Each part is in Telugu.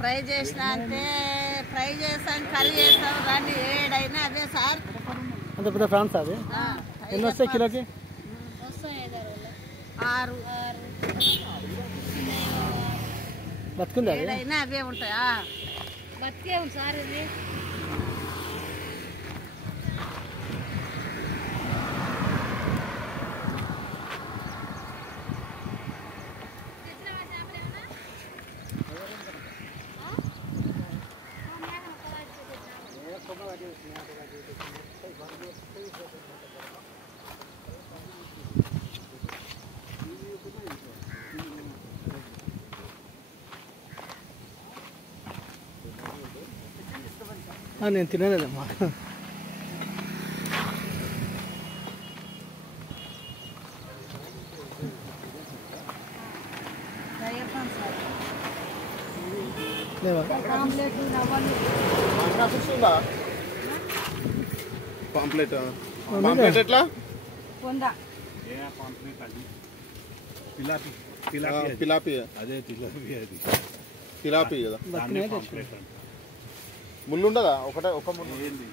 ఫ్రై చేసిన అంటే ఫ్రై చేస్తాం కర్రీ చేస్తాం రండి ఏడైనా అదే సార్ అంత పెద్ద ఫ్రాన్స్ అది ఎన్ని వస్తాయి కిలోకి 6 బతుకుందా ఏడైనా అవే ఉంటాయా బతికే ఉంది సార్ ఇది నేను తినలేదమ్మా పాంప్లెట్ పాంప్లెట్ ఎట్లా పిలాపి అదే పిలాపి కదా ముళ్ళు ఉండదా ఒక ముళ్ళు ఏంటి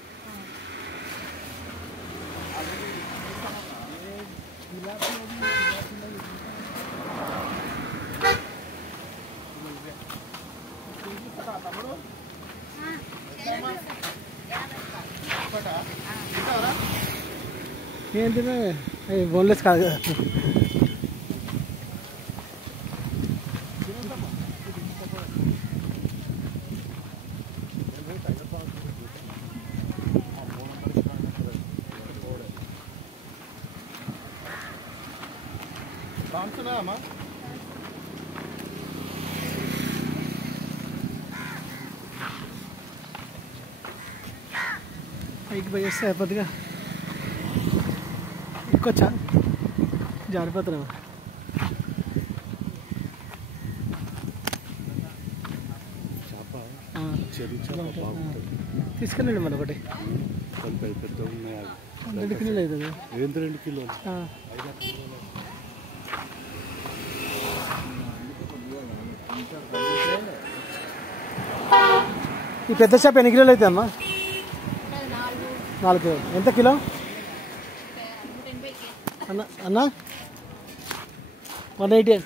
బోన్లెస్ కాదు కదా అమ్మా పైకి పోయి వస్తే అయిపోతుందిగా ఎక్కువచ్చా జారిపోతున్నావా తీసుకెళ్ళండి మన ఒకటి 2 కిలోలు అవుతుంది 2 కిలోలు ఈ పెద్ద చేప ఎన్ని కిలోలు అవుతాయి అమ్మా 4 కిలోలు ఎంత కిలో అన్న అన్న 180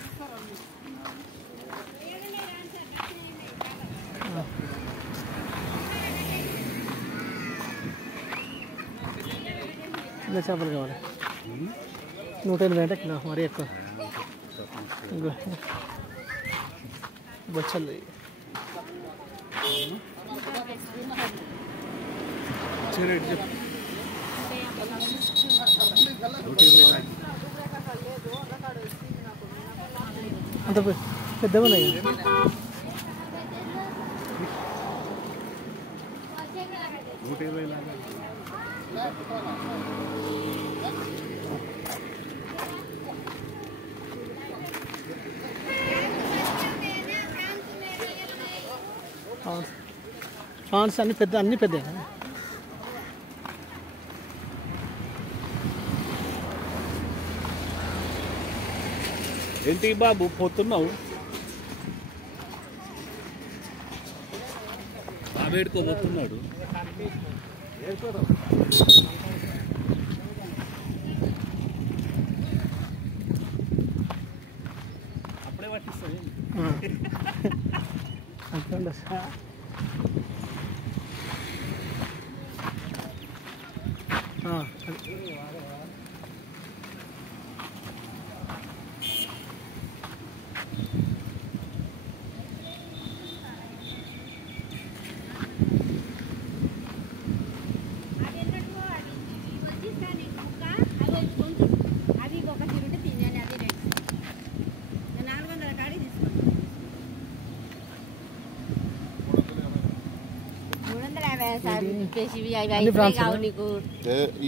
చిన్న చేపలు కావాలి 180 అంటే కిలో మరీ ఎక్కువ బొచ్చలు అంత పెద్దగా ఉన్నాయి ఫ్రాన్స్ అన్ని పెద్ద ఏంటి బాబు పోతున్నావు బాబేడుకోబోతున్నాడు అప్పుడే పట్టిస్తుంది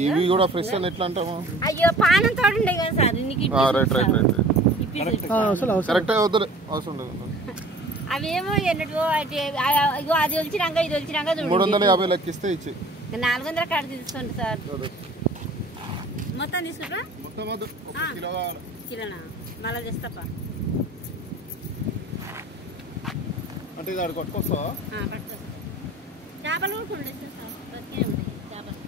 ఇవి కూడా ఫ్రెష్ అని ఎట్లా అంటాము అయ్యో పానం తోడుండే కదా సార్ రైట్ కరెక్ట్ అవుతుంది అవసరం లేదు అవేమో ఎన్నటో అది వచ్చినాక ఇది వచ్చినాక 350 లెక్కిస్తే ఇచ్చి 400 కాడ తీసుకోండి సార్ మొత్తం తీసుకుంటా మొత్తం కిలోనా మళ్ళీ చేస్తాపా అంటే ఇది ఆడ కొట్టుకొస్తావా? పట్టుకో సార్. చేపలు కూడా సార్ బతికే ఉంటాయి చేపలు.